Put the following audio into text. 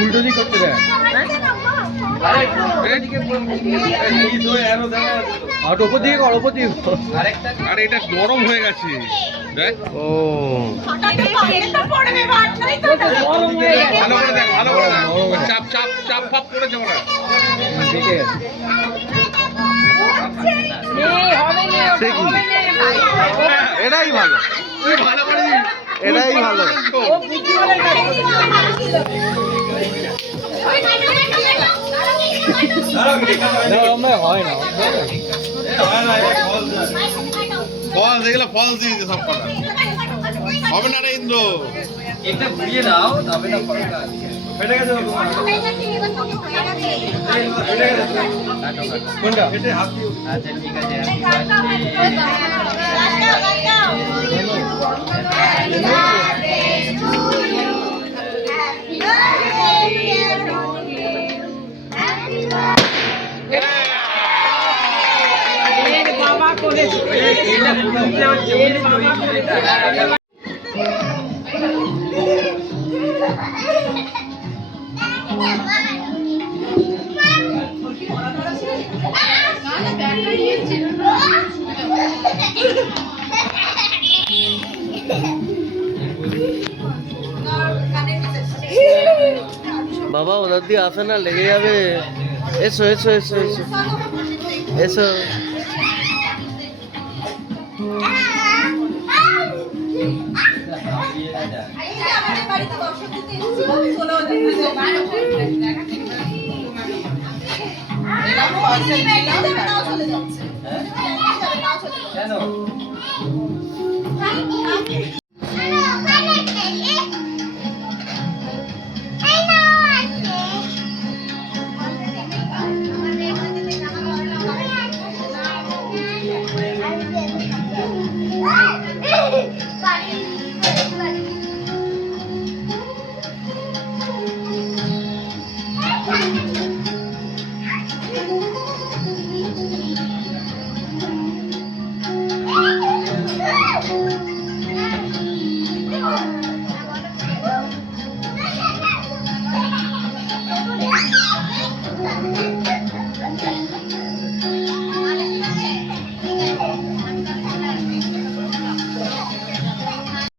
উল্টো দিক করতে দেয় আর ওপর দিকে কর, ওপর দিকে আরে এটা গরম হয়ে গেছে দেখ। ও ভালো করে দেখ, ভালো করে দেখ। চাপ চাপ চাপ ফাপ করেছে ওরা। ঠিক আছে সে কি এটাই ভালো, তুই ভালো করে দিস। এটাই ভালো। হয় না ফল দেখলে ফল দিয়েছে সব কটা। হবে না রে ইন্দ্র। এটা ঘুরিয়ে দাও তবে না ফলটা ফেটে গেছে। কোনটা ফেটে হাত দিও। আচ্ছা ঠিক আছে বাবা করে এটা বুঝতে হচ্ছে বাবা ওদের দিয়ে আসে না, লেগে যাবে। এসো এসো এসো এসো এসো। কেন